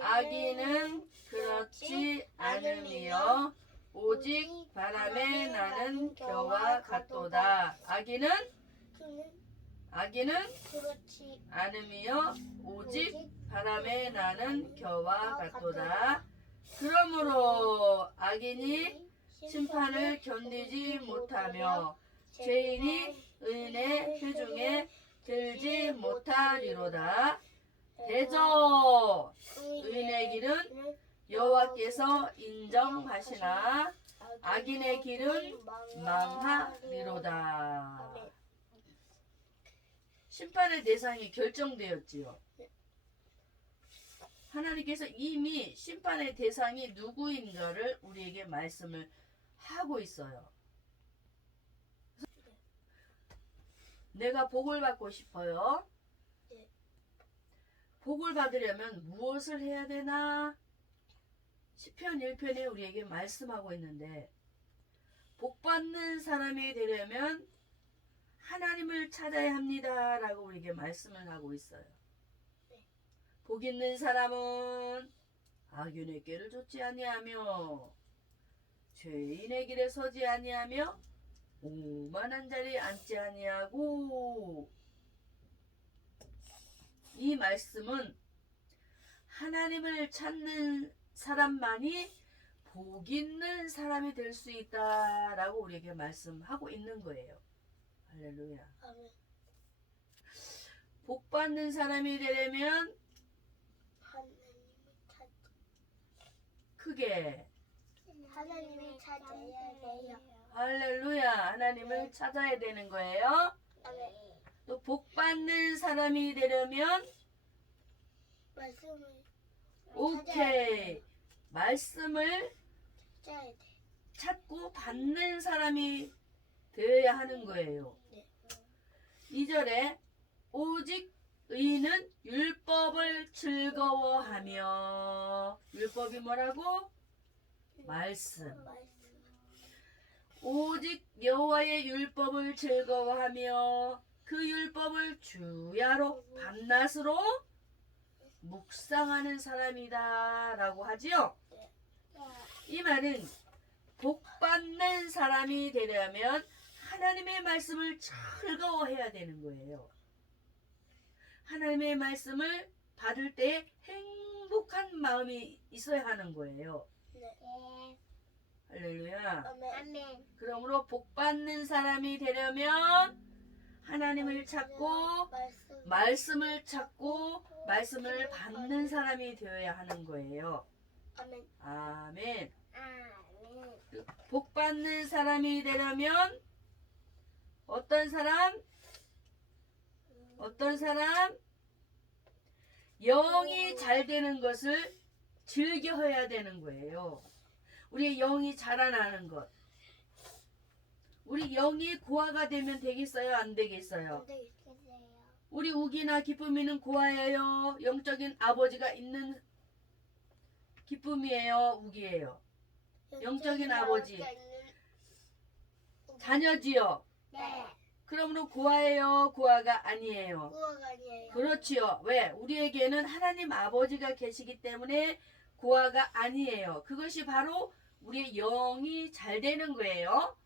악인은 그렇지 않음이요 오직 바람에 나는 겨와 같도다. 악인은 그렇지 않음이요 오직 바람에 나는 겨와 같도다. 그러므로 악인이 심판을 견디지 못하며 죄인이 의인의 회중에 들지 못하리로다. 대저 의인의 길은 여호와께서 인정하시나 악인의 길은 망하리로다. 심판의 대상이 결정되었지요. 하나님께서 이미 심판의 대상이 누구인가를 우리에게 말씀을 하고 있어요. 내가 복을 받고 싶어요. 복을 받으려면 무엇을 해야 되나? 시편 1편에 우리에게 말씀하고 있는데, 복 받는 사람이 되려면 하나님을 찾아야 합니다 라고 우리에게 말씀을 하고 있어요. 복 있는 사람은 악인의 길을 좇지 아니하며 죄인의 길에 서지 아니하며 오만한 자리에 앉지 아니하고. 이 말씀은 하나님을 찾는 사람만이 복 있는 사람이 될 수 있다라고 우리에게 말씀하고 있는 거예요. 할렐루야. 아멘. 복 받는 사람이 되려면 크게 하나님을 찾아야 돼요. 할렐루야. 하나님을 찾아야 되는 거예요. 아멘. 또 복 받는 사람이 되려면 말씀을 오케이. 말씀을 찾아야 돼. 찾고 받는 사람이 되어야 하는 거예요. 네. 2절에 오직 의인은 율법을 즐거워하며. 율법이 뭐라고? 말씀. 오직 여호와의 율법을 즐거워하며 그 율법을 주야로 밤낮으로 묵상하는 사람이다 라고 하지요. 이 말은 복 받는 사람이 되려면 하나님의 말씀을 즐거워해야 되는 거예요. 하나님의 말씀을 받을 때 행복한 마음이 있어야 하는 거예요. 네. 할렐루야. 아멘. 그러므로 복 받는 사람이 되려면 하나님을 찾고 말씀을 찾고 말씀을 받는 사람이 되어야 하는 거예요. 아멘. 아멘. 아멘. 복 받는 사람이 되려면 어떤 사람? 영이 잘 되는 것을 즐겨해야 되는 거예요. 우리의 영이 자라나는 것. 우리 영이 고아가 되면 되겠어요? 안 되겠어요? 우리 우기나 기쁨이는 고아예요. 영적인 아버지가 있는 기쁨이에요. 우기예요. 영적인 아버지. 자녀지요. 네. 그러므로 고아예요. 고아가 아니에요. 구워가 아니에요. 그렇지요. 왜? 우리에게는 하나님 아버지가 계시기 때문에 고아가 아니에요. 그것이 바로 우리의 영이 잘 되는 거예요.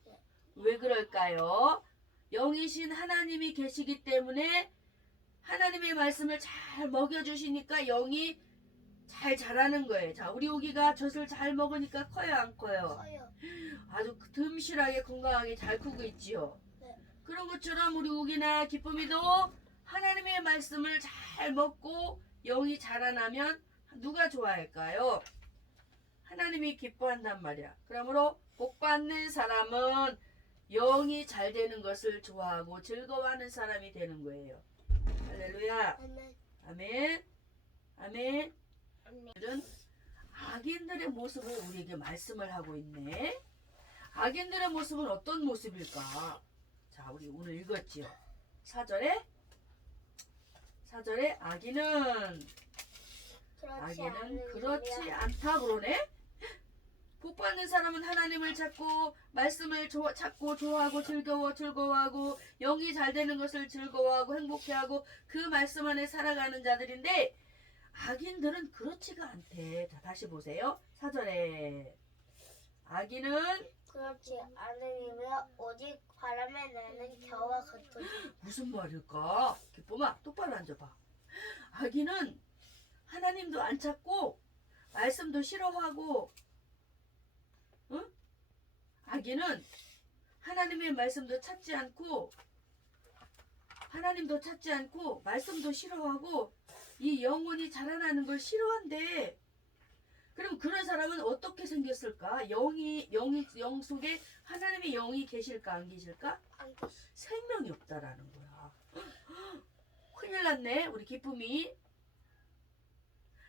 왜 그럴까요? 영이신 하나님이 계시기 때문에 하나님의 말씀을 잘 먹여주시니까 영이 잘 자라는 거예요. 자, 우리 우기가 젖을 잘 먹으니까 커요, 안 커요? 커요. 아주 듬실하게 건강하게 잘 크고 있지요. 네. 그런 것처럼 우리 우기나 기쁨이도 하나님의 말씀을 잘 먹고 영이 자라나면 누가 좋아할까요? 하나님이 기뻐한단 말이야. 그러므로 복 받는 사람은 영이 잘 되는 것을 좋아하고 즐거워하는 사람이 되는 거예요. 할렐루야. 아멘. 아멘. 아멘. 아멘. 오늘은 악인들의 모습을 우리에게 말씀을 하고 있네. 악인들의 모습은 어떤 모습일까? 자, 우리 오늘 읽었지요. 4절에 악인은 그렇지 않다 그러네. 복 받는 사람은 하나님을 찾고 말씀을 찾고 좋아하고 즐거워하고 영이 잘 되는 것을 즐거워하고 행복해하고 그 말씀 안에 살아가는 자들인데, 악인들은 그렇지가 않대. 자, 다시 보세요. 4절에 악인은 그렇지 않으며 오직 바람에 나는 겨와 같으니. 무슨 말일까? 기쁨아, 똑바로 앉아봐. 악인은 하나님도 안 찾고 말씀도 싫어하고, 응? 악인은 하나님의 말씀도 찾지 않고, 하나님도 찾지 않고 말씀도 싫어하고 이 영혼이 자라나는 걸 싫어한대. 그럼 그런 사람은 어떻게 생겼을까? 영 속에 하나님의 영이 계실까 안 계실까? 안 계시. 생명이 없다라는 거야. 큰일 났네, 우리 기쁨이.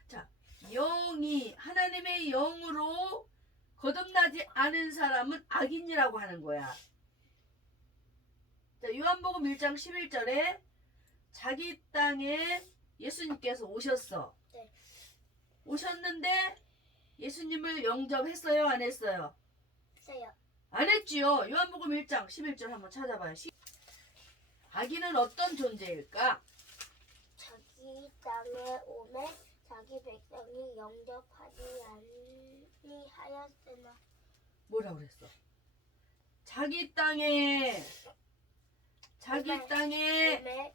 자, 영이 하나님의 영으로 거듭나지 않은 사람은 악인이라고 하는 거야. 자, 요한복음 1장 11절에 자기 땅에 예수님께서 오셨어. 네. 오셨는데 예수님을 영접했어요, 안 했어요? 했어요. 안 했지요. 요한복음 1장 11절 한번 찾아봐요. 악인은 어떤 존재일까? 자기 땅에 오매 자기 백성이 영접하지 아니하였으나. 뭐라 그랬어? 자기 땅에 오매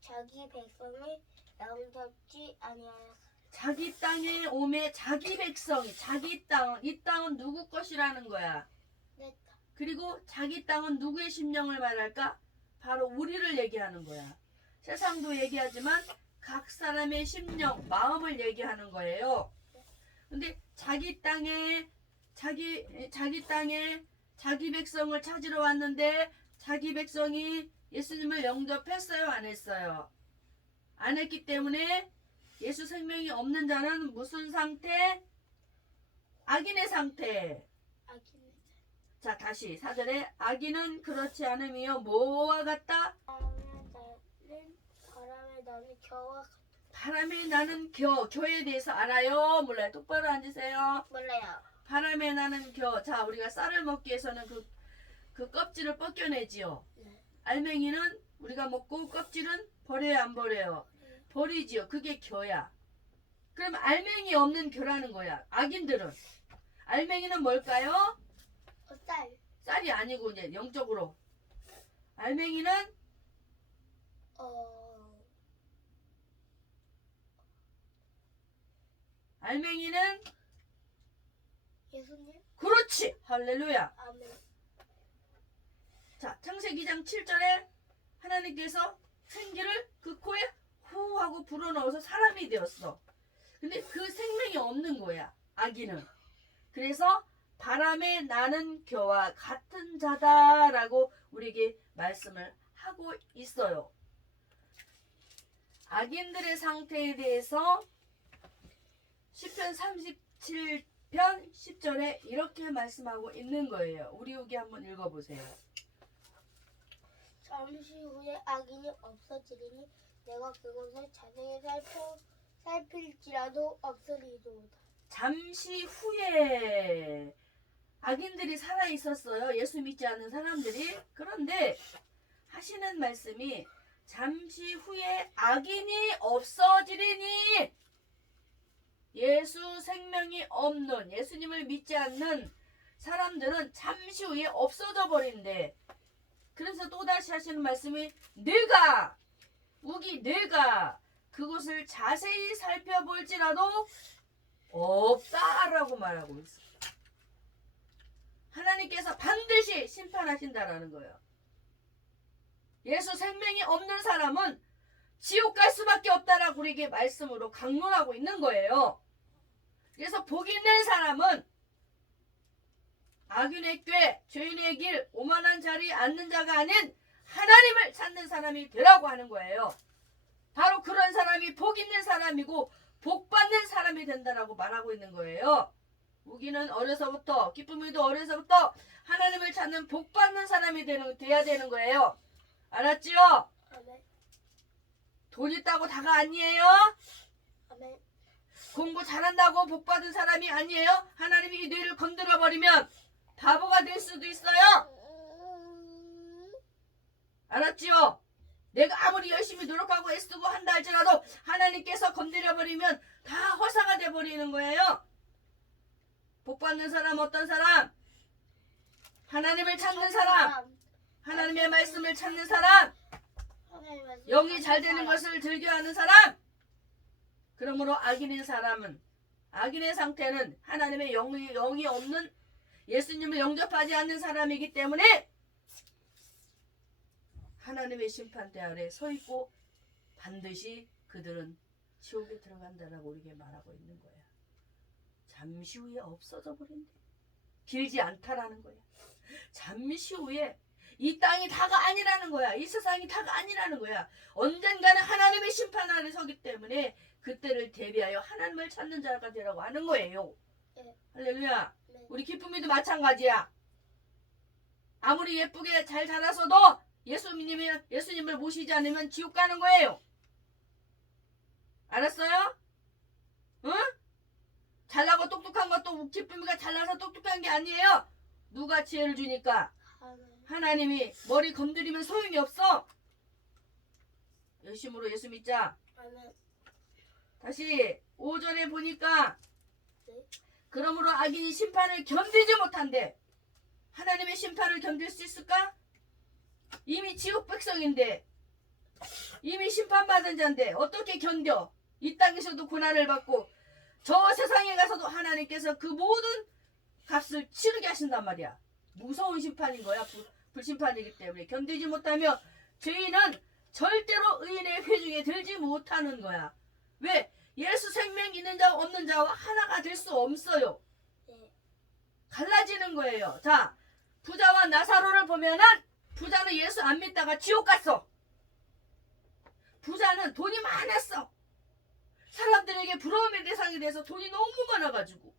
자기 백성이 영접지 아니하였으나. 자기 땅에 오매 자기 백성이 자기 땅, 이 땅은 누구 것이라는 거야. 내 땅. 그리고 자기 땅은 누구의 심령을 말할까? 바로 우리를 얘기하는 거야. 세상도 얘기하지만 각 사람의 심령, 마음을 얘기하는 거예요. 근데 자기 땅에 자기 백성을 찾으러 왔는데 자기 백성이 예수님을 영접했어요, 안 했어요? 안 했기 때문에 예수 생명이 없는 자는 무슨 상태? 악인의 상태. 악인의 자, 다시 4절에 악인은 그렇지 않으며 뭐와 같다? 바람에 나는 겨와 같다. 바람이 나는 겨에 대해서 알아요? 몰라요? 똑바로 앉으세요. 몰라요. 바람에 나는 겨. 자, 우리가 쌀을 먹기 위해서는 그 껍질을 벗겨내지요. 네. 알맹이는 우리가 먹고 껍질은 버려요, 안 버려요? 버리지요. 그게 겨야. 그럼 알맹이 없는 겨라는 거야. 악인들은. 알맹이는 뭘까요? 쌀. 쌀이 아니고 이제 영적으로. 알맹이는 알맹이는 예수님. 그렇지. 할렐루야. 아멘. 자, 창세기 2장 7절에 하나님께서 생기를 그 코에 후 하고 불어넣어서 사람이 되었어. 근데 그 생명이 없는 거야, 악인은. 그래서 바람에 나는 겨와 같은 자다라고 우리에게 말씀을 하고 있어요. 악인들의 상태에 대해서 시편 37편 10절에 이렇게 말씀하고 있는 거예요. 우리 여기 한번 읽어보세요. 잠시 후에 악인이 없어지리니 내가 그것을 자세히 살필지라도 없으리로다. 잠시 후에 악인들이 살아 있었어요. 예수 믿지 않는 사람들이. 그런데 하시는 말씀이 잠시 후에 악인이 없어지리니, 예수 생명이 없는, 예수님을 믿지 않는 사람들은 잠시 후에 없어져 버린대. 그래서 또다시 하시는 말씀이 내가 그것을 자세히 살펴볼지라도 없다라고 말하고 있어. 하나님께서 반드시 심판하신다라는 거예요. 예수 생명이 없는 사람은 지옥 갈 수밖에 없다라고 우리에게 말씀으로 강론하고 있는 거예요. 그래서 복 있는 사람은 악인의 꾀, 죄인의 길, 오만한 자리에 앉는 자가 아닌 하나님을 찾는 사람이 되라고 하는 거예요. 바로 그런 사람이 복 있는 사람이고 복 받는 사람이 된다라고 말하고 있는 거예요. 우기는 어려서부터, 기쁨이도 어려서부터 하나님을 찾는 복 받는 사람이 돼야 되는 거예요. 알았지요? 아멘. 돈 있다고 다가 아니에요. 아멘. 공부 잘한다고 복 받은 사람이 아니에요. 하나님이 이 뇌를 건드려 버리면 바보가 될 수도 있어요. 알았지요? 내가 아무리 열심히 노력하고 애쓰고 한다 할지라도 하나님께서 건드려버리면 다 허사가 돼버리는 거예요. 복 받는 사람 어떤 사람? 하나님을 찾는 사람, 하나님의 말씀을 찾는 사람, 영이 잘 되는 것을 즐겨하는 사람. 그러므로 악인의 사람은, 악인의 상태는 하나님의 영이 없는, 예수님을 영접하지 않는 사람이기 때문에 하나님의 심판대 아래 서 있고 반드시 그들은 지옥에 들어간다라고 우리에게 말하고 있는 거야. 잠시 후에 없어져 버린대. 길지 않다라는 거야. 잠시 후에 이 땅이 다가 아니라는 거야. 이 세상이 다가 아니라는 거야. 언젠가는 하나님의 심판 아래 서기 때문에 그때를 대비하여 하나님을 찾는 자가 되라고 하는 거예요. 네. 할렐루야. 네. 우리 기쁨이도 마찬가지야. 아무리 예쁘게 잘 자라서도 예수님을 모시지 않으면 지옥 가는 거예요. 알았어요? 응? 잘나고 똑똑한 것도 기쁨이가 잘나서 똑똑한 게 아니에요. 누가 지혜를 주니까? 하나님이. 머리 건드리면 소용이 없어. 열심으로 예수 믿자. 다시 5절에 보니까 그러므로 악인이 심판을 견디지 못한대. 하나님의 심판을 견딜 수 있을까? 이미 지옥 백성인데, 이미 심판받은 자인데 어떻게 견뎌? 이 땅에서도 고난을 받고 저 세상에 가서도 하나님께서 그 모든 값을 치르게 하신단 말이야. 무서운 심판인 거야. 불심판이기 때문에 견디지 못하며 죄인은 절대로 의인의 회중에 들지 못하는 거야. 왜? 예수 생명 있는 자와 없는 자와 하나가 될 수 없어요. 갈라지는 거예요. 자, 부자와 나사로를 보면은 부자는 예수 안 믿다가 지옥 갔어. 부자는 돈이 많았어. 사람들에게 부러움의 대상이 돼서 돈이 너무 많아가지고.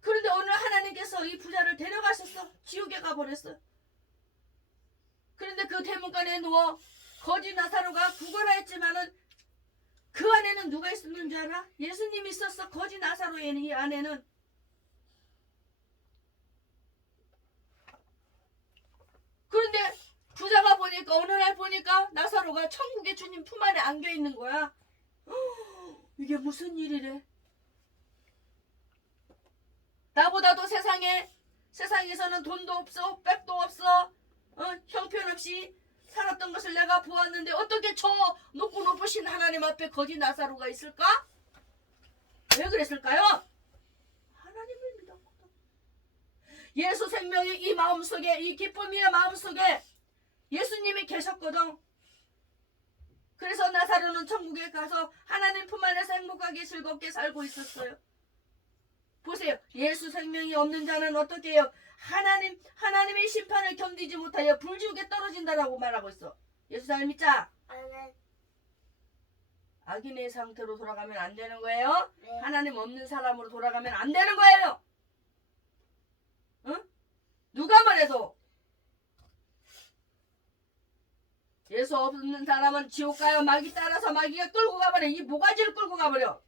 그런데 오늘 하나님께서 이 부자를 데려가셨어. 지옥에 가버렸어. 그런데 그 대문간에 누워 거지 나사로가 구걸하 했지만은 그 안에는 누가 있었는 줄 알아? 예수님이 있었어. 거지 나사로의 이 안에는. 그런데 부자가 보니까 어느 날 보니까 나사로가 천국의 주님 품 안에 안겨 있는 거야. 이게 무슨 일이래? 나보다도 세상에서는 돈도 없어, 백도 없어, 형편없이 살았던 것을 내가 보았는데 어떻게 저 높고 높으신 하나님 앞에 거지 나사로가 있을까? 왜 그랬을까요? 하나님을 믿었거든. 예수 생명의 이 마음속에, 이 기쁨의 마음속에 예수님이 계셨거든. 그래서 나사로는 천국에 가서 하나님 품 안에서 행복하게 즐겁게 살고 있었어요. 보세요. 예수 생명이 없는 자는 어떻게 해요? 하나님의 심판을 견디지 못하여 불지옥에 떨어진다라고 말하고 있어. 예수 잘 믿자. 악인의 상태로 돌아가면 안 되는 거예요. 네. 하나님 없는 사람으로 돌아가면 안 되는 거예요. 응? 누가 말해도 예수 없는 사람은 지옥 가요. 마귀 따라서 마귀가 끌고 가버려. 이 모가지를 끌고 가버려.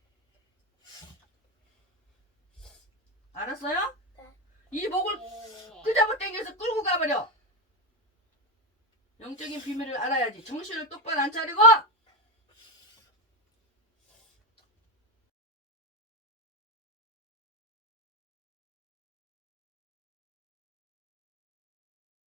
알았어요? 네. 이 목을 끄잡아 당겨서 끌고 가버려. 영적인 비밀을 알아야지. 정신을 똑바로 안 차리고